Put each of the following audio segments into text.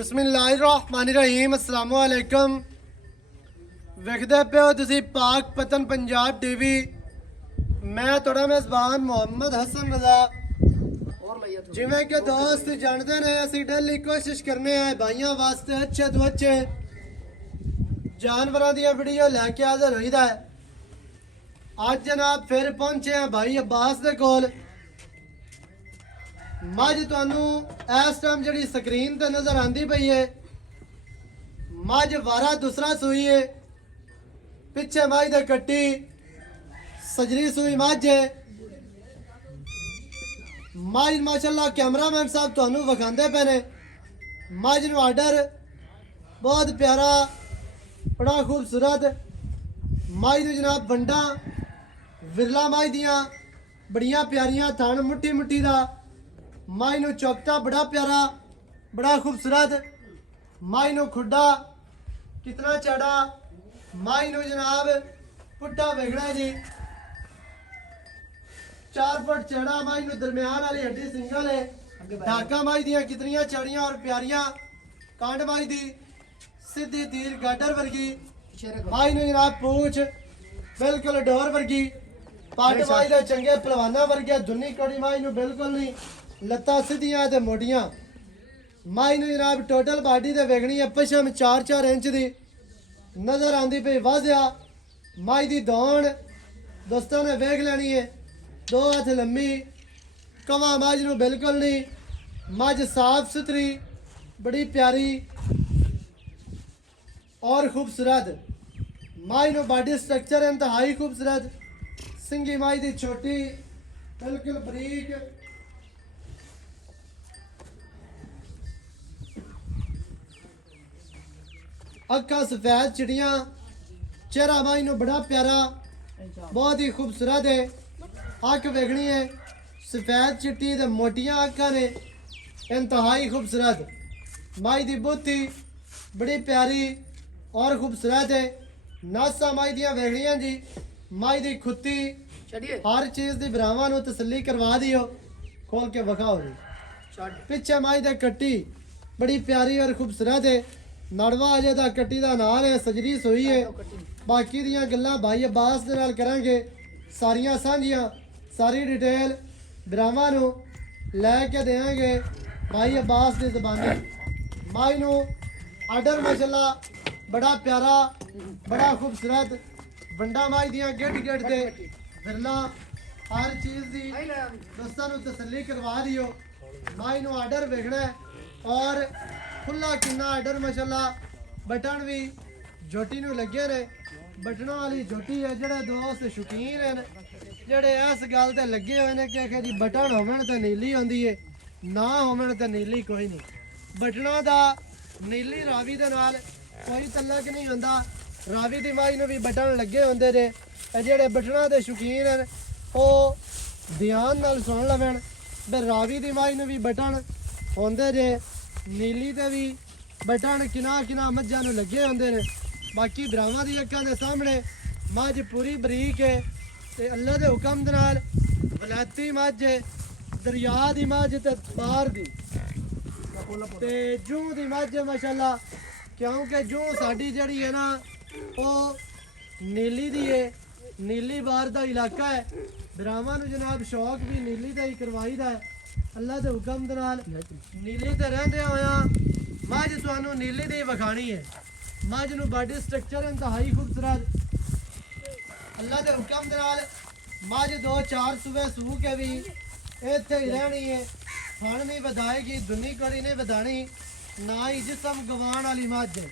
बिस्मिल्लाहिर्रहमानिर्रहीम अस्सलाम वालेकुम। वेखदे पे हो तुसी पाक पतन पंजाब टीवी। मैं थोड़ा मेज़बान मोहम्मद हसन रजा। जिमें के दोस्त जानते ने असी डेली कोशिश करने हैं भाइयों वास्ते अच्छे तो अच्छे जानवरों दी वीडियो लैके हाजिर होईदा है। आज जनाब फिर पहुंचे हैं भाई अब्बास दे कोल। मझ तुहानू इस टाइम जी स्क्रीन ते नजर आती पई है, मझ वारा दूसरा सूई है, पिछे मझ दे कट्टी सजरी सूई मझ है। मझ माशाल्लाह कैमरामैन साहब तुहानू विखांदे पे ने। मझ नू आर्डर बहुत प्यारा बड़ा खूबसूरत मझ नू जनाब बंडा विरला मझ दियां बड़ियां प्यारियां थन मुट्ठी मुट्ठी दा। मझ नू चौकटा बड़ा प्यारा बड़ा खूबसूरत। मझ नू खुड्डा कितना चढ़ा। मझ नू जनाब पुट्टा वेगड़ा जी 4 फुट चढ़ा। मझ नू दरम्यान वाली हड्डी सिंगल है। ढाका मझ दियां कितनियां चढ़ियां और प्यारियां। कांड मझ दी सीधी तीर गाडर वर्गी। मझ नू जनाब पूछ बिल्कुल डोर वर्गी। पट मझ दे चंगे पलवाना वर्गे। दुनी कड़ी मझ नू बिल्कुल नहीं, लत्तां सीधियां ते मोटियां। मझ नू जनाब टोटल बाडी ते वेगनी है पछम 4-4 इंच दी नजर आंदी पई वाजिया। मझ दी दौड़ दोस्तों ने वेख लेनी है, 2 हथ लम्मी। कवा मझ नू बिल्कुल नहीं, मझ साफ सुथरी बड़ी प्यारी और खूबसूरत। मझ नू बॉडी स्ट्रक्चर इंतहाई खूबसूरत। सिंगी मझ दी छोटी बिल्कुल बरीक। अखा सफेद चिड़ियां। चेहरा मझ नू बड़ा प्यारा बहुत ही खूबसूरत है। अख वेखनी है सफेद चिट्टी ते मोटियां अखा ने इंतहाई खूबसूरत। मझ दी बुत्ती बड़ी प्यारी और खूबसूरत है। नासा मझ दियां वेखनियां जी। मझ दी खुत्ती हर चीज़ दी भरावां नू तसल्ली करवा दियो। खोल के विखाओ जी। पिछे मझ दे कट्टी बड़ी प्यारी और खूबसूरत है। नड़वा अजे दा कट्टी दा नाल है, सजरी सोई है। बाकी दियां गल्लां भाई अब्बास दे नाल करांगे सारियां सांझियां। सारी डिटेल भरावां नू लैके देंगे भाई अब्बास दी ज़बानी। मझ नू आर्डर माशाल्लाह बड़ा प्यारा बड़ा खूबसूरत। बंडा मझ दियां गिट गिट दे विरला हर चीज़ दी दोस्तों नू तसल्ली करवा दियो। मझ नू आर्डर वेखना है और खुला किन्ना आर्डर माशाल्लाह। बटन भी झोटी नू लगे ने। बटनों वाली झोटी है। जेड़े दोस्त शौकीन हैं जेड़े इस गल ते लगे हुए ने कि जी बटन होवन ते नीली होंदी है, ना होवन ते नीली कोई नहीं। बटनों दा नीली रावी दे नाल कोई तल्लक नहीं होंदा। रावी दी मझ नू भी बटन लगे होंदे ने। जेड़े बटनों दे शौकीन हैं वो ध्यान नाल सुन लवन बे रावी दी मझ नू भी बटन होंदे जे। नीली ते भी बटन किना किना मज्जां नू लगे होंदे ने। बाकी भरावां दी अक्खां दे सामने मझ पूरी बरीक है ते अल्लाह दे हुक्म दे नाल वलैती मझ है। दरिया दी मझ ते बाहर दी ते जूं दी मझ है माशाल्लाह। क्योंकि जूं साडी जड़ी है ना वो नीली दी है। नीली बाहर दा इलाका है। भरावां नू जनाब शौक भी नीली दा ही करवाई दा है। अल्लाह दे हुक्म दे नाल नीली ते रहंदे होया मझ तुहानू नीली दी विखाणी है। मझ नू बॉडी स्ट्रक्चर इंतहाई खूबसूरत। अल्लाह दे हुक्म दे नाल मझ 2-4 सुबह सू के भी इत्थे ही रहनी है। थन नहीं वधाएगी, दुनी कड़ी नहीं वधानी, ना ही जिसम गवाण वाली मझ है।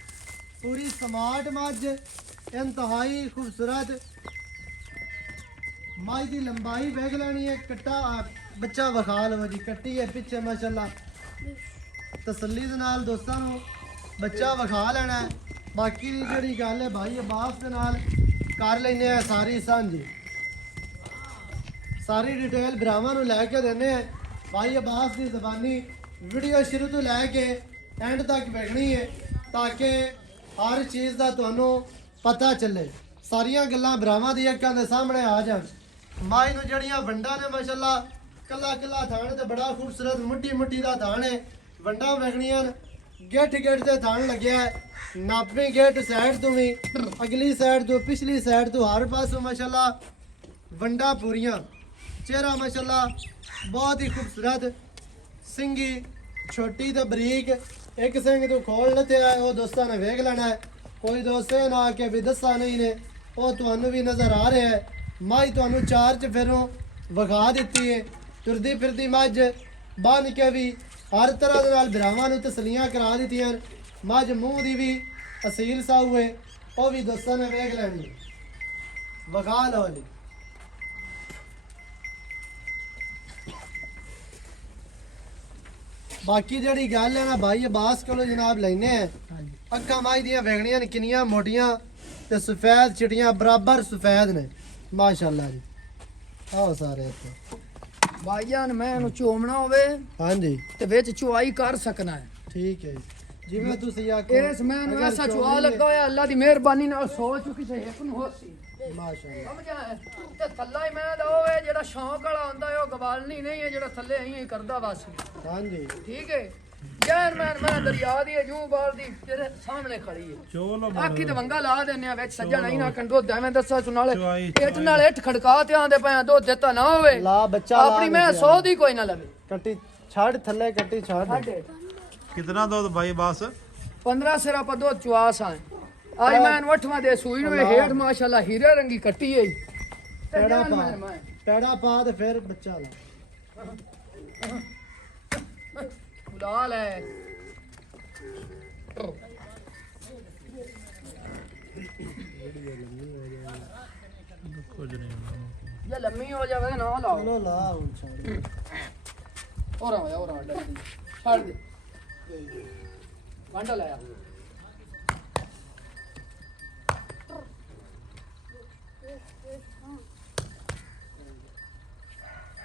पूरी स्मार्ट मझ इंतहाई खूबसूरत। मझ की लंबाई वेख लेनी है। कट्टा बच्चा विखा लो जी। कट्टी है पिछे माशाल्लाह। तसल्ली दे नाल दोस्तां नू बच्चा विखा लेना है। बाकी दी जिहड़ी गल है भाई अब्बास दे नाल कर लेने हैं सारी सांझी। सारी डिटेल भरावां नू लैके देने हैं भाई अब्बास की ज़बानी। वीडियो शुरू तो लैके एंड तक वेखनी है ताकि हर चीज़ का तुहानू पता चले। सारियां गल्लां भरावां दी अक्खां दे सामने आ जान। मझ नू जड़ियां वंडा ने माशाल्लाह कला कला थान ते बड़ा खूबसूरत मुट्ठी मुट्ठी दा थान है। वंडा वेखनियां ਗਿੱਠ ਗਿੱਠ ਤੇ ਥਣ ਲੱਗਿਆ ਹੈ। ਨਾਪੇ ਗਿੱਠ ਸਾਈਡ ਤੋਂ ਵੀ, ਅਗਲੀ ਸਾਈਡ ਤੋਂ, ਪਿਛਲੀ ਸਾਈਡ ਤੋਂ, ਹਰ ਪਾਸੋਂ ਮਾਸ਼ਾਅੱਲਾ ਵੰਡਾ ਪੂਰੀਆਂ। ਚਿਹਰਾ ਮਾਸ਼ਾਅੱਲਾ ਬਹੁਤ ਹੀ ਖੂਬਸੂਰਤ, ਸਿੰਗੀ ਛੋਟੀ ਤੇ ਬਰੀਕ। ਇੱਕ ਸਿੰਘ ਤੋਂ ਖੋਲ ਲੱਥਿਆ ਹੈ, ਉਹ ਦੋਸਤਾਂ ਨੇ ਵੇਖ ਲੈਣਾ ਹੈ। ਕੋਈ ਦੋਸਤ ਇਹ ਨਾ ਕਿ ਵੀ ਦੱਸਾ ਨਹੀਂ ਨੇ, ਉਹ ਤੁਹਾਨੂੰ ਵੀ ਨਜ਼ਰ ਆ ਰਿਹਾ ਹੈ। ਮੱਝ ਤੁਹਾਨੂੰ ਚਾਰ ਚ ਫਿਰੋਂ ਵਿਖਾ ਦਿੱਤੀ ਹੈ। ਤੁਰਦੀ ਫਿਰਦੀ ਮੱਝ ਬੰਨ ਕੇ ਵੀ ਹਰ ਤਰ੍ਹਾਂ ਦੇ ਨਾਲ ਭਰਾਵਾਂ ਨੂੰ ਤਸਲੀਆਂ ਕਰਾ ਦਿੱਤੀਆਂ। ਮੱਝ ਮੂੰਹ ਦੀ ਵੀ ਅਸੀਲ ਸਾਊ ਹੈ, ਉਹ ਵੀ ਦੋਸਤਾਂ ਨੇ ਵੇਖ ਲੈਣੀ, ਵਿਖਾ ਲਓ ਜੀ। ਬਾਕੀ ਜਿਹੜੀ ਗੱਲ ਹੈ ਨਾ ਭਾਈ ਅਬਾਸ ਕੋਲੋਂ ਜਨਾਬ ਲੈਨੇ ਆ। ਅੱਖਾਂ ਮਾਈ ਦੀਆਂ ਵੇਖਣੀਆਂ ਨੇ ਕਿੰਨੀਆਂ ਮੋਟੀਆਂ ਤੇ ਸਫੈਦ ਚਿੜੀਆਂ ਬਰਾਬਰ ਸਫੈਦ ਨੇ ਮਾਸ਼ਾਅੱਲਾ ਜੀ। ਆਓ ਸਾਰੇ ਇੱਥੇ ਭਾਈਜਾਨ ਮੈਂ ਇਹਨੂੰ ਚੋਮਣਾ ਹੋਵੇ ਹਾਂਜੀ ਤੇ ਵਿੱਚ ਚੁਆਈ ਕਰ ਸਕਣਾ ਹੈ। ਠੀਕ ਹੈ ਜੀ, ਜਿਵੇਂ ਤੁਸੀਂ ਆਖੋ। ਇਸ ਮੈਂ ਨੂੰ ਐਸਾ ਚੁਆ ਲੱਗਾ ਹੋਇਆ ਅੱਲਾ ਦੀ ਮਿਹਰਬਾਨੀ ਨਾਲ ਸੋਚ ਚੁੱਕੀ ਸੇ ਇੱਕ ਨੂੰ ਹੋਸੀ ਮਾਸ਼ਾਅੱਲਾ। ਸਮਝਿਆ ਹੈ? ਤੇ ਥੱਲਾ ਹੀ ਮੈਂ ਦਾ ਉਹ ਹੈ ਜਿਹੜਾ ਸ਼ੌਂਕ ਵਾਲਾ ਹੁੰਦਾ ਹੈ, ਉਹ ਗਵਾਲਣੀ ਨਹੀਂ ਹੈ ਜਿਹੜਾ ਥੱਲੇ ਐਂ ਹੀ ਕਰਦਾ ਬਸ। ਹਾਂਜੀ ਠੀਕ ਹੈ ਯਾਰ ਮੈਂ ਦਰਿਆ ਦੀ ਜੂ ਬਾਲ ਦੀ ਤੇਰੇ ਸਾਹਮਣੇ ਖੜੀ ਹੈ। ਚੋਲੋ ਆਖੀ ਤੇ ਵੰਗਾ ਲਾ ਦਿੰਨੇ ਆ ਵਿੱਚ ਸੱਜਣ ਨਹੀਂ ਨਾ ਕੰਡੋ ਦਵੇਂ ਦੱਸਾ ਸੁਨਾਲੇ ਇੱਟ ਨਾਲ ਇੱਟ ਖੜਕਾ ਤੇ ਆਂਦੇ ਪਏ ਦੁੱਧ ਦਿੱਤਾ ਨਾ ਹੋਵੇ ਲਾ ਬੱਚਾ ਲਾ ਆਪਣੀ ਮੈਂ 100 ਦੀ ਕੋਈ ਨਾ ਲਵੇ। ਕੱਟੀ ਛੱਡ ਥੱਲੇ, ਕੱਟੀ ਛੱਡ। ਸਾਡੇ ਕਿਤਨਾ ਦੁੱਧ ਭਾਈ ਬਸ 15 ਸਿਰਾ ਪਾ ਦੁੱਧ ਚੁਆਸ ਆ ਅੱਜ ਮੈਂ 8ਵਾਂ ਦੇ ਸੂਈ ਨੂੰ ਹੇਠ ਮਾਸ਼ਾਅੱਲਾ ਹੀਰੇ ਰੰਗੀ ਕੱਟੀ ਹੈ। ਪੈੜਾ ਪਾ, ਪੈੜਾ ਪਾ ਤੇ ਫਿਰ ਬੱਚਾ ਲਾ। ਲਾਲ ਹੈ ਕੁਝ ਨਹੀਂ ਜੇ ਲੰਮੀ ਹੋ ਜਾਵੇ ਨਾ ਲਾਓ। ਚਲੋ ਲਾ ਹੁਣ ਛੱਡ। ਹੋਰ ਆ ਛੱਡ ਦੇ ਵੰਡਾ ਲਾਇਆ।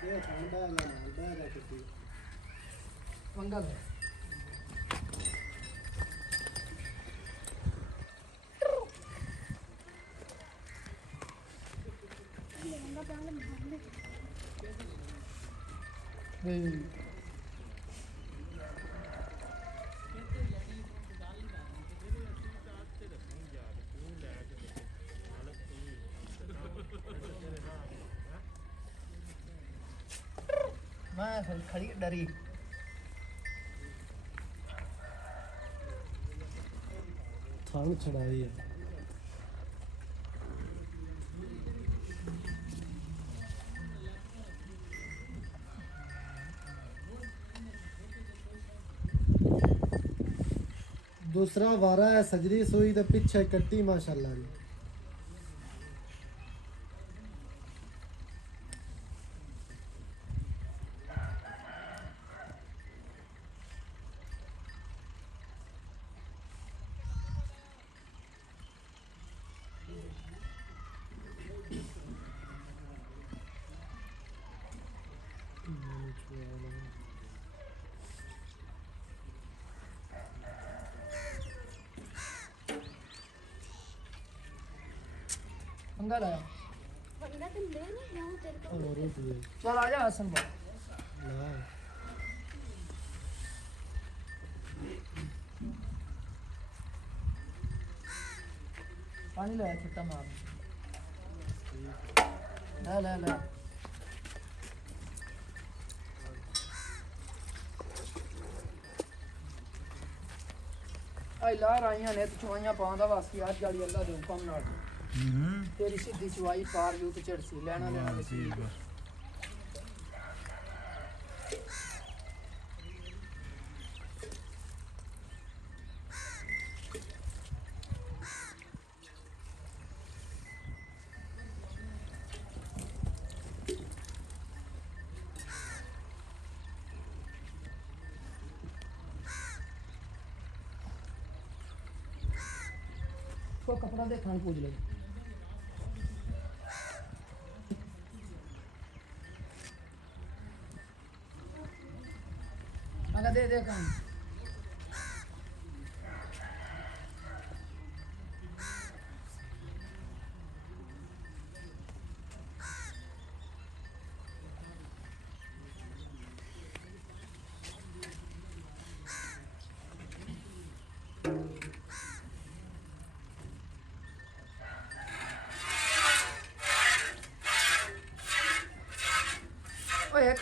ਇਹ ਠੰਡਾ ਲਾ ਲਾ ਦਾ ਕਿਤੇ ਵੰਡਾ ਲੈ मैं खड़ी डरी ਥਣ ਛੜਾਈ ਹੈ। दूसरा वारा है सजरी सुई ते पीछे कट्टी माशाअल्लाह जी। पंगा लाया और ये चल आ जा हसन भाई ला पानी लाया छुट्टा मार ला ला ला आई ला राइयां ने तो चुआइयां पांदा वासी आज गाड़ी अल्लाह दे हुक्म नाल तेरी सीधी चुआई पार यू ते चढ़सी लेना लेना नसीब को कपड़ा दे खान पूछ ले अगर दे खान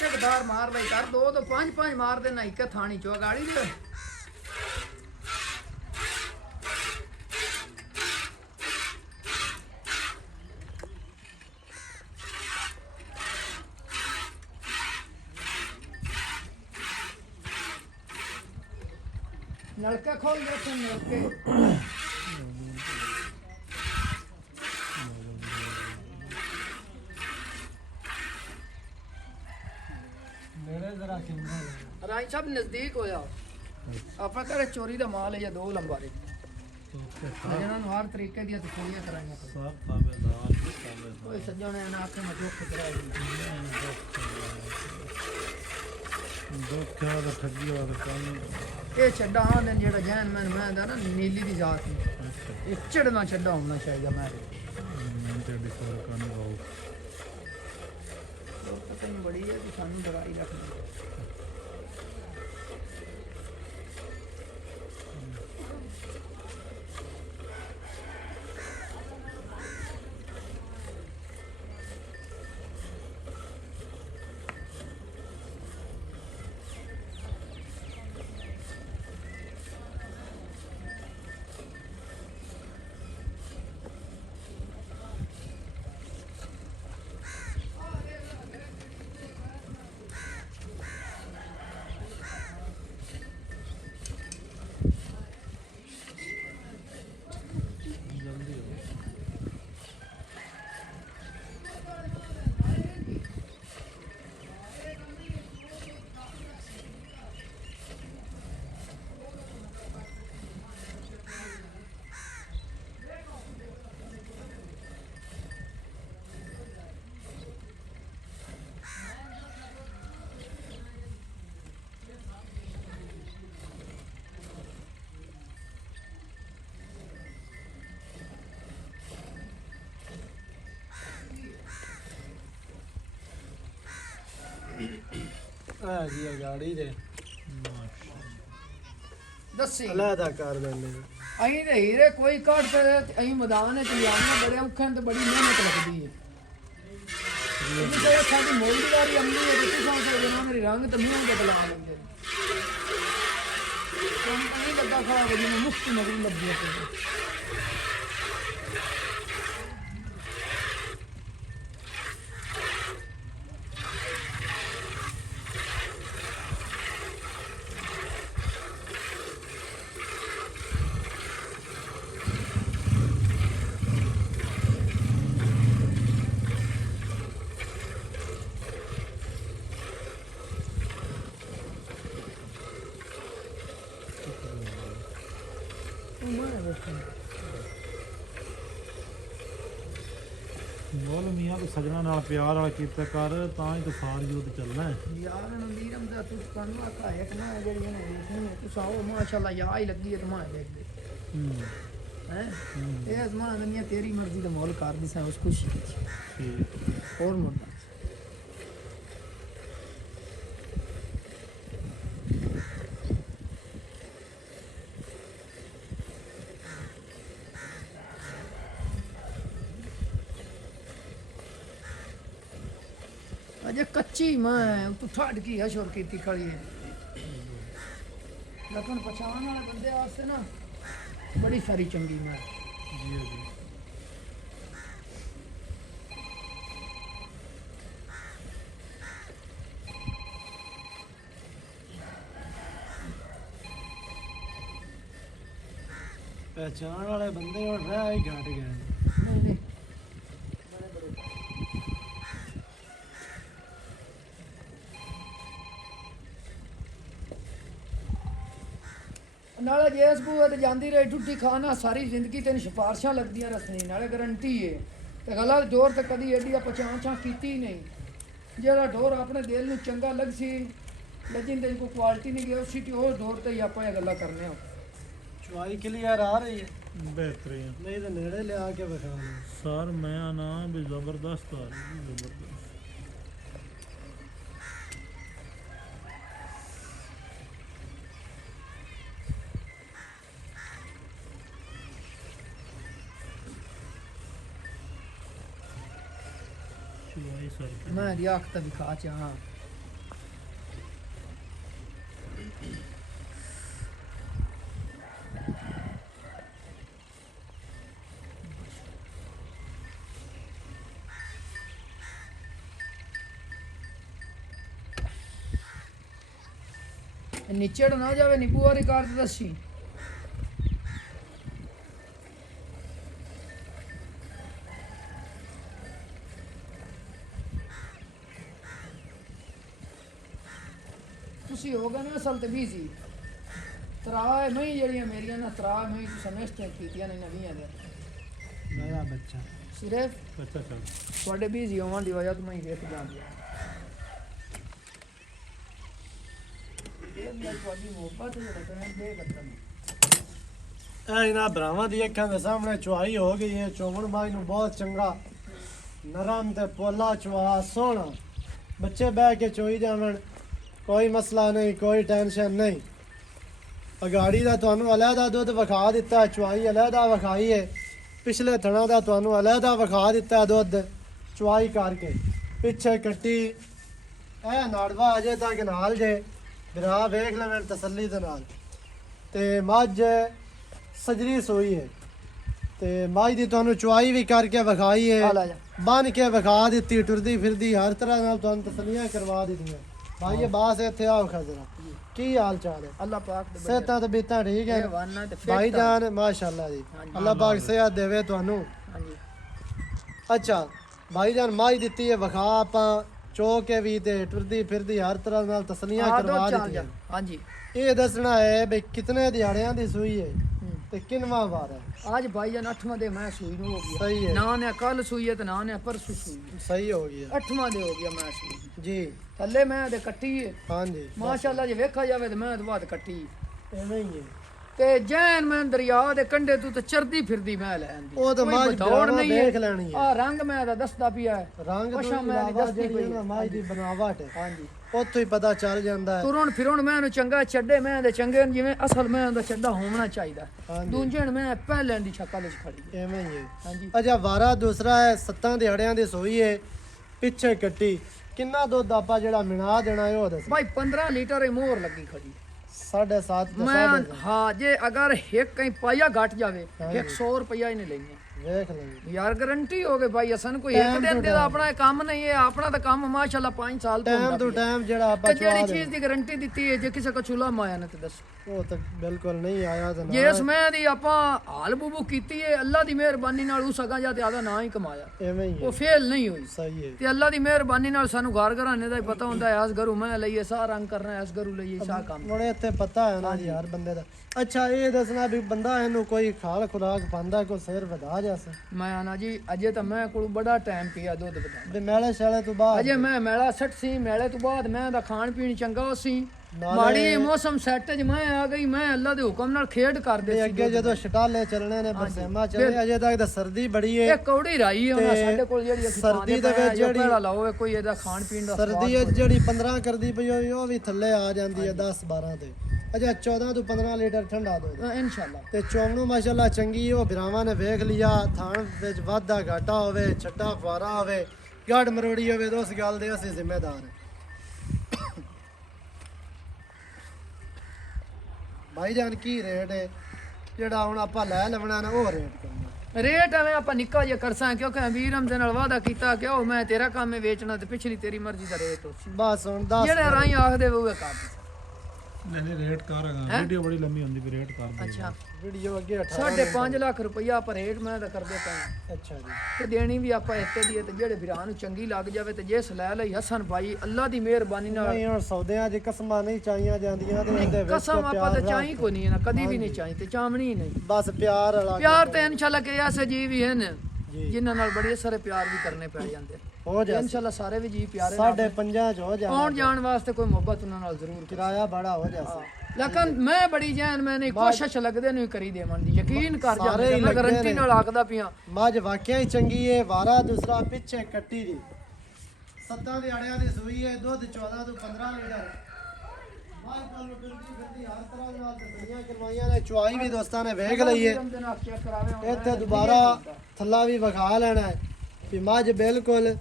ਇੱਕ ਧਾਰ ਮਾਰ ਲਈ ਕਰ ਦੋ ਤੋਂ ਪੰਜ ਪੰਜ ਮਾਰ ਦੇਣਾ ਇੱਕ ਥਾਣੀ ਚੋਂ ਗਾੜੀ ਦੇ नलका खोल दे तुम नलके राई सब नजदीक होया अपना करे चोरी दा माल है या दो लंबारे जिन्हां नु हर तरीके दी तकोड़ियां कराइयां सब ताबेदार कोई सज्जन है ना आखे मैं चुप कराई दुख है तो ठगी हो तो काम ये छड्डा आंदे जेड़ा जैन मैं दा ना नीली दी जात ये चढ़ना छड्डा होना चाहिए मैं ते डिफर करने वाओ पता नहीं बड़ी है कि सानू डराई रखनी ਆ ਜੀ ਗਾੜੀ ਦੇ दसी ਅਲੱਦਾ ਕਰ ਦਿੰਦੇ अहीं ते हीरे कोई काट पे अहीं मैदान है चलियाना बड़े औखे ते बड़ी मेहनत लगदी है ये तो साडी मोलदीवारी अम्मी है कि तुसां से ना मेरी रंग ते मुंह दे बला लेंगे तुम नहीं लगा खड़ा कि मैं मुफ्त नगरी लगी है बोल मियां को सजना नाल प्यार वाला कीता कर तां ही तो सार युद्ध चलना है यार नंदीरम दा तू कानू आका है कि ना जेड़ी ने देखनी तू साओ माशाल्लाह या ही लगी है तुम्हारे देख दे हैं ये आजमान दुनिया तेरी मर्जी दा मोल कर दिसा उस खुशी ठीक और मुर्दा अजे कच्ची मैं तू ठड की हशर की खड़ी है लेकिन पहचान वाले बंदे वास्ते ना बड़ी सारी चंगी मैं जी जी ਪਹਿਚਾਣ ਵਾਲੇ ਬੰਦੇ ਹੁਣ ਰਹਿ ਹੀ ਘਟ ਗਏ नहीं नहीं ਨਾਲੇ ਜੇ ਇਸ ਬੂਹੇ ਤੇ ਜਾਂਦੀ ਰਹੀ ਟੁੱਟੀ ਖਾਣਾ ਸਾਰੀ ਜ਼ਿੰਦਗੀ ਤੈਨੂੰ ਸਿਫਾਰਸ਼ਾਂ ਲੱਗਦੀਆਂ ਰਸਨੀ ਨਾਲੇ ਗਰੰਟੀ ਏ ਤੇ ਗਲਤ ਡੋਰ ਤੇ ਕਦੀ ਐਡੀ ਪਛਾਣ ਕੀਤੀ ਨਹੀਂ ਜਿਹੜਾ ਡੋਰ ਆਪਣੇ ਦਿਲ ਨੂੰ ਚੰਗਾ ਲੱਗ ਸੀ ਲੇਕਿਨ ਤੇ ਕੋਈ ਕੁਆਲਿਟੀ ਨਹੀਂ ਗਈ ਉਸੇ ਤੇ ਉਹ ਡੋਰ ਤੇ ਹੀ ਆਪਾਂ ਇਹ ਗੱਲਾਂ ਕਰਨੇ ਆ ਚੁਆਈ ਕਲੀਅਰ ਆ ਰਹੀ ਹੈ बेहतरीन ਨਹੀਂ ਤਾਂ ਨੇੜੇ ਲਿਆ ਕੇ ਵਿਖਾ ਲਓ सर मैं ना भी जबरदस्त आ रही है, जबरदस्त चुवाई सर की। ਮੈਂ ਦੀ ਅੱਖ ਤਾਂ ਵਿਖਾ ਚਾਹਾਂ ਨਿਚੜ ਨਾ ਜਾਵੇ ਨਿੱਬੂ ਵਾਲੀ ਕਾਰ ਤੇ ਦੱਸੀ ਤੁਸੀਂ ਹੋ ਗਏ ਨਾ ਅਸਲ ਤੇ ਬਿਜ਼ੀ ਤਰਾ ਮੈਂ ਜਿਹੜੀਆਂ ਮੇਰੀਆਂ ਨਾ ਤਰਾ ਮੈਂ ਸਮਝਤੇ ਕੀਤੀਆਂ ਨੇ ਨਵੀਆਂ ਦੇ ਨया ਬੱਚਾ ਸਿਰਫ ਬੱਚਾ ਚੱਲ ਤੁਹਾਡੇ ਬਿਜ਼ੀ ਹੋਣ ਦੀ ਵਜ੍ਹਾ ਤੋਂ ਮੈਂ ਹੀ ਵੇਖ ਜਾਂਦੀ ਇਹ ਮੈਂ ਤੁਹਾਡੀ ਮੁਹੱਬਤ ਜਿਹੜਾ ਕਰਨ ਦੇ ਕਰਦਾ ਇਹ ਇਹਨਾਂ ਭਰਾਵਾਂ ਦੀ ਅੱਖਾਂ ਦੇ ਸਾਹਮਣੇ ਚੁਆਈ ਹੋ ਗਈ ਹੈ। ਚੋਮਣ ਬਾਈ ਨੂੰ ਬਹੁਤ ਚੰਗਾ ਨਰਮ ਤੇ ਪੋਲਾ ਚੁਆ ਸੋਹਣਾ ਬੱਚੇ ਬਹਿ ਕੇ ਚੋਈ ਜਾਵਣ, ਕੋਈ ਮਸਲਾ ਨਹੀਂ, ਕੋਈ ਟੈਨਸ਼ਨ ਨਹੀਂ। ਅਗਾੜੀ ਦਾ ਤੁਹਾਨੂੰ ਅਲੱਗਾ ਦੁੱਧ ਵਿਖਾ ਦਿੱਤਾ, ਚੁਆਈ ਅਲੱਗਾ ਵਿਖਾਈ ਹੈ। ਪਿਛਲੇ ਥਣਾ ਦਾ ਤੁਹਾਨੂੰ ਅਲੱਗਾ ਵਿਖਾ ਦਿੱਤਾ ਦੁੱਧ ਚੁਆਈ ਕਰਕੇ। ਪਿੱਛੇ ਕੱਟੀ ਇਹ ਨਾੜਵਾ ਅਜੇ ਤੱਕ ਨਾਲ ਜੇ ਭਰਾ ਵੇਖ ਲੈਣ ਤਸੱਲੀ ਦੇ ਨਾਲ। ਤੇ ਮੱਝ ਸਜਰੀ ਸੋਈ ਹੈ ਤੇ ਮੱਝ ਦੀ ਤੁਹਾਨੂੰ ਚੁਆਈ ਵੀ ਕਰਕੇ ਵਿਖਾਈ ਹੈ, ਆ ਲੈ ਜਾ ਬੰਨ ਕੇ ਵਿਖਾ ਦਿੱਤੀ, ਟੁਰਦੀ ਫਿਰਦੀ ਹਰ ਤਰ੍ਹਾਂ ਨਾਲ ਤੁਹਾਨੂੰ ਤਸੱਲੀਆਂ ਕਰਵਾ ਦਿੱਤੀਆਂ। ਭਾਈ ਇਹ ਬਾਸ ਇੱਥੇ ਆਓ ਖਜ਼ਰਾ, ਕੀ ਹਾਲ ਚਾਲ ਹੈ? ਅੱਲਾਹ ਪਾਕ ਦੇ ਸਿਹਤਾਂ ਤੇ ਬੀਤਾਂ ਠੀਕ ਹੈ ਵਾਨਾ ਤੇ ਭਾਈ ਜਾਨ? ਮਾਸ਼ਾਅੱਲਾ ਜੀ, ਅੱਲਾਹ ਪਾਕ ਸਿਹਤ ਦੇਵੇ ਤੁਹਾਨੂੰ। ਹਾਂਜੀ ਅੱਛਾ ਭਾਈ ਜਾਨ, ਮਾਈ ਦਿੱਤੀ ਹੈ ਵਿਖਾ, ਆਪਾਂ ਚੋ ਕੇ ਵੀ ਤੇ ਟੁਰਦੀ ਫਿਰਦੀ ਹਰ ਤਰ੍ਹਾਂ ਨਾਲ ਤਸੱਲੀਆਂ ਕਰਵਾ ਦਿੱਤੀਆਂ। ਹਾਂਜੀ ਇਹ ਦੱਸਣਾ ਹੈ ਵੀ ਕਿਤਨੇ ਦਿਹਾੜਿਆਂ ਦੀ ਸੂਈ ਹੈ ਤੇ ਕਿੰਨਵਾਂ ਵਾਰ ਹੈ? आज भाईजान 8वां दे मैं सुई नु हो गया सही है, ना ने कल सुई है ते ना ने परसों सुई सही हो गया 8वां दे हो गया मैं सुई जी। थल्ले मैं दे कट्टी है हाँ जी, माशाअल्लाह जे वेखा जावे ते मैं तो बात कट्टी एवें ही है। ते जैन मैं दरिया दे कंडे तू ते चरदी फिरदी मैं लैंदी ਉਹ ਤਾਂ ਮਾਝ दौड़ नहीं ਦੇਖ है ਲੈਣੀ ਹੈ। आ रंग मैं दा दसदा पिया है ਰੰਗ ਤੋਂ ਪਛਾ ਮੈਂ ਇਲਾਵਾ ਦੱਸਦੀ ਜਿਹੜੀ ਪਈ। ਨਾ ਮਾਝ ਦੀ ਬਨਾਵਟ ਹੈ हां जी ਉੱਥੋਂ ਹੀ ਪਤਾ ਚੱਲ ਜਾਂਦਾ ਹੈ। ਤੁਰਨ ਫਿਰਨ ਮੈਂ ਨੂੰ ਚੰਗਾ ਛੱਡੇ ਮੈਂ ਦੇ ਚੰਗੇ ਨੂੰ ਜਿਵੇਂ ਅਸਲ ਮੈਂ ਦਾ ਛੱਡਾ ਹੋਣਾ ਚਾਹੀਦਾ ਹਾਂਜੀ। ਦੂਜੇ ਨੂੰ ਮੈਂ ਪਹਿਲੇ ਦੀ ਸ਼ਕਲ ਵਿੱਚ ਖੜੀ ਐਵੇਂ ਹੀ ਹੈ। ਹਾਂਜੀ ਅਜਾ ਵਾਰਾ ਦੂਸਰਾ ਹੈ, 7 ਦਿਹਾੜਿਆਂ ਦੀ ਸੋਈ ਹੈ, ਪਿੱਛੇ ਕੱਟੀ। ਕਿੰਨਾ ਦੁੱਧ ਆਪਾਂ ਜਿਹੜਾ ਮਿਣਾ ਦੇਣਾ ਹੈ ਉਹ ਦੱਸ। भाई 15 लीटर ही मोहर लगी खड़ी 7.5 ਤੇ मैं 7.5 हाँ जे अगर एक कहीं पाया घट जावे 100 रुपया ही नहीं लेंगे ਵੇਖ ਲੈਂਗੇ। यार गारंटी हो गई भाई असन कोई एक दिन दे अपना काम नहीं है अपना तो काम माशाल्लाह 5 साल तो ਟਾਈਮ ਤੋਂ ਟਾਈਮ ਜਿਹੜਾ ਆਪਾਂ जेड़ी चीज दी गारंटी दी है जे किसी को चूल्हा माया ना ते दस ਉਹ ਤਾਂ ਬਿਲਕੁਲ ਨਹੀਂ ਆਇਆ ਤੇ जे इस मैं दी आपा हाल बूबू कीती है अल्लाह दी मेहरबानी नाल उस अगा जा ते आदा ना ही कमाया ਐਵੇਂ ਹੀ वो ਹੈ। फेल नहीं हुई ਸਹੀ ਹੈ। ਤੇ ਅੱਲਾ ਦੀ ਮਿਹਰਬਾਨੀ ਨਾਲ ਸਾਨੂੰ ਘਰ ਘਰਾਣੇ ਦਾ ਹੀ ਪਤਾ ਹੁੰਦਾ ਹੈ ਇਸ ਘਰੂ ਮੈਂ ਲਈਏ ਸਾਹ ਰੰਗ ਕਰਨਾ ਇਸ ਘਰੂ ਲਈਏ ਸਾਹ ਕੰਮ ਹੁਣ ਇੱਥੇ ਪਤਾ ਹੈ ਨਾ ਜੀ ਹਰ ਬੰਦੇ ਦਾ। ਅੱਛਾ ਇਹ ਦੱਸਣਾ ਵੀ ਬੰਦਾ ਇਹਨੂੰ ਕੋਈ ਖਾਲ ਖੁਰਾਕ ਪਾਉਂਦਾ, ਕੋਈ ਸਿਰ ਵਧਾ ਜਾਸੇ? ਮੈਂ ਆਨਾ ਜੀ ਅਜੇ ਤਾਂ ਮੈਂ ਕੋਲ ਬੜਾ ਟਾਈਮ ਪਿਆ ਦੁੱਧ ਵਧਾਉਣ ਵੀ ਮੈਲੇ ਸ਼ੈਲੇ ਤੋਂ ਬਾਅਦ ਅਜੇ ਮੈਂ ਮੈਲਾ 60 ਸੀ ਮੈਲੇ ਤੋਂ ਬਾਅਦ ਮੈਂ ਦਾ ਖਾਣ ਪੀਣ ਚੰਗਾ ਸੀ ਨਾਲੇ- ਮਾੜੀ ਮੌਸਮ ਸੈੱਟ ਜ ਮੈਂ ਆ ਗਈ ਮੈਂ ਅੱਲਾ ਦੇ ਹੁਕਮ ਨਾਲ ਖੇਡ ਕਰਦੇ ਤੇ ਸੀ ਅੱਗੇ ਜਦੋਂ ਛਟਾਲੇ ਚੱਲਣੇ ਨੇ ਬਰਸੇਮਾ ਚੱਲਣੇ, ਅਜੇ ਤੱਕ ਤਾਂ ਸਰਦੀ ਬੜੀ ਹੈ। ਇਹ ਕੌੜੀ ਰਾਈ ਹੈ ਉਹਨਾਂ ਸਾਡੇ ਕੋਲ ਜਿਹੜੀ ਅਸੀਂ ਸਰਦੀ ਦੇ ਵਿੱਚ ਜਿਹੜੀ ਪਹਿਲਾ ਲਾਓ ਕੋਈ ਇਹਦਾ ਖਾਣ ਪੀਣ ਦਾ ਸਰਦੀ ਵਿੱਚ ਜਿਹੜੀ 15 ਕਰਦੀ ਪਈ ਹੋਈ ਉਹ ਵੀ ਥੱਲੇ ਆ ਜਾਂਦੀ ਹੈ 10 12 ਤੇ। ਅਜਾ 14 ਤੋਂ 15 ਲੀਟਰ ਠੰਡਾ ਦੁੱਧ ਇਨਸ਼ਾਅੱਲਾ ਤੇ ਚੋਮਨੂੰ ਮਾਸ਼ਾਅੱਲਾ ਚੰਗੀ। ਉਹ ਭਰਾਵਾਂ ਨੇ ਵੇਖ ਲਿਆ ਥਾਣ ਵਿੱਚ ਵਾਧਾ ਘਾਟਾ ਹੋਵੇ, ਛੱਡਾ ਫੁਆਰਾ ਹੋਵੇ, ਗੜ ਮਰੋੜੀ ਹੋਵੇ ਤਾਂ ਉਸ ਗੱਲ ਦੇ ਅਸੀਂ ਜ਼ਿੰਮੇਦਾਰ ਹਾਂ। ਭਾਈ ਜਾਨ ਕੀ ਰੇਟ ਹੈ ਜਿਹੜਾ ਹੁਣ ਆਪਾਂ ਲੈ ਲਵਣਾ ਨਾ ਉਹ ਰੇਟ ਕਰਨਾ? ਰੇਟ ਐਵੇਂ ਆਪਾਂ ਨਿੱਕਾ ਜਿਹਾ ਕਰਸਾਂ ਕਿਉਂਕਿ ਅਮੀਰ ਹਮਦੇ ਨਾਲ ਵਾਅਦਾ ਕੀਤਾ ਕਿ ਉਹ ਮੈਂ ਤੇਰਾ ਕੰਮ ਹੈ ਵੇਚਣਾ ਤੇ ਪਿਛਲੀ ਤੇਰੀ ਮਰਜ਼ੀ ਦਾ ਰੇਟ ਹੋ ਬਸ ਹੁਣ 10 ਜਿਹੜੇ ਰਾਈ ਆਖਦੇ ਉਹ ਕਰ ਨਹੀਂ ਨਹੀਂ ਰੇਟ ਕਰਾਂਗਾ, ਵੀਡੀਓ ਬੜੀ ਲੰਮੀ ਹੁੰਦੀ ਵੀ ਰੇਟ ਕਰ ਦੇ। ਅੱਛਾ ਵੀਡੀਓ ਅੱਗੇ 5.5 ਲੱਖ ਰੁਪਈਆ ਪਰ ਰੇਟ ਮੈਂ ਤਾਂ ਕਰਦੇ ਪਏ ਅੱਛਾ ਜੀ। ਤੇ ਦੇਣੀ ਵੀ ਆਪਾਂ ਇੱਥੇ ਦੀ ਹੈ ਤੇ ਜਿਹੜੇ ਵੀਰਾਂ ਨੂੰ ਚੰਗੀ ਲੱਗ ਜਾਵੇ ਤੇ ਜੇ ਸਲਾਹ ਲਈ ਹਸਨ ਭਾਈ ਅੱਲਾ ਦੀ ਮਿਹਰਬਾਨੀ ਨਾਲ ਨਹੀਂ ਹੁਣ ਸੌਦਿਆਂ 'ਚ ਕਸਮਾਂ ਨਹੀਂ ਚਾਹੀਆਂ ਜਾਂਦੀਆਂ ਤੇ ਉਹਦੇ ਵਿੱਚ ਕਸਮ ਆਪਾਂ ਤਾਂ ਚਾਹੀ ਕੋ ਨਹੀਂ ਹੈ ਨਾ ਕਦੀ ਵੀ ਨਹੀਂ ਚਾਹੀ ਤੇ ਚਾਹਣੀ ਨਹੀਂ ਬਸ ਪਿਆਰ ਵਾਲਾ ਪਿਆਰ ਤੇ ਇਨਸ਼ਾਅੱਲਾ ਕਿ ਐਸੇ ਜੀ ਵੀ ਹਨ ਜੀ ਜਿਨ੍ਹਾਂ ਨਾਲ ਬੜੇ ਸਾਰੇ ਪਿਆਰ ਵੀ ਕਰਨੇ ਪੈ ਜਾਂਦੇ ਹੋ ਜਾ। ਇਨਸ਼ਾਅੱਲਾ ਸਾਰੇ ਵੀ ਜੀ ਪਿਆਰੇ ਸਾਡੇ ਪੰਜਾਂ 'ਚ ਹੋ ਜਾ। ਆਉਣ ਜਾਣ ਵਾਸਤੇ ਕੋਈ ਮੁਹੱਬਤ ਉਹਨਾਂ ਨਾਲ ਜ਼ਰੂਰ ਕਰੋ ਕਿਰਾਇਆ ਬੜਾ ਹੋ ਜਾ। ਲੇਕਿਨ ਮੈਂ ਬੜੀ ਜਾਨ ਮੈਂ ਨਹੀਂ ਕੋਸ਼ਿਸ਼ ਲੱਗਦੇ ਨੂੰ ਕਰੀ ਦੇਵਣ ਦੀ ਯਕੀਨ ਕਰ ਸਾਰੇ ਜਾਂਦੇ ਹੀ ਮੈਂ ਲੱਗੇ ਗਾਰੰਟੀ ਨੇ। ਨਾਲ ਆਖਦਾ ਪਿਆ ਮੱਝ ਵਾਕਿਆ ਹੀ ਚੰਗੀ ਏ। ਵਾਰਾ ਦੂਸਰਾ ਪਿੱਛੇ ਕੱਟੀ ਦੀ 7 ਦਿਹਾੜਿਆਂ ਦੀ ਸੂਈ ਏ। ਦੁੱਧ 14 ਤੋਂ 15 ਲੀਟਰ। ਮੱਝ ਕੱਲ ਨੂੰ ਫਿਰਦੀ ਫਿਰਦੀ ਹਰ ਤਰ੍ਹਾਂ ਨਾਲ ਤਸਲੀਆਂ ਕਰਵਾਈਆਂ ਨੇ। ਚੁਆਈ ਵੀ ਦੋਸਤਾਂ ਨੇ ਵੇਖ ਲਈ ਏ। ਇੱਥੇ ਦੁਬਾਰਾ ਥੱਲਾ ਵੀ ਵਿਖਾ ਲੈਣਾ ਹੈ ਵੀ ਮੱਝ ਬਿਲਕੁਲ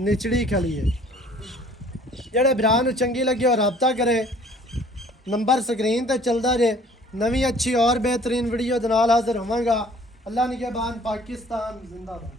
ਨਿਚੜੀ ਖਲੀ ਏ। ਜਿਹੜੇ ਭਰਾ ਨੂੰ ਚੰਗੀ ਲੱਗੀ ਉਹ ਰਾਬਤਾ ਕਰੇ। ਨੰਬਰ ਸਕਰੀਨ ਤੇ ਚੱਲਦਾ ਜੇ। ਨਵੀਂ ਅੱਛੀ ਔਰ ਬਿਹਤਰੀਨ ਵੀਡੀਓ ਦੇ ਨਾਲ ਹਾਜ਼ਰ ਹੋਵਾਂਗਾ। ਅੱਲਾ ਨਿਗਹਿਬਾਨ ਪਾਕਿਸਤਾਨ ਜ਼ਿੰਦਾਬਾਦ।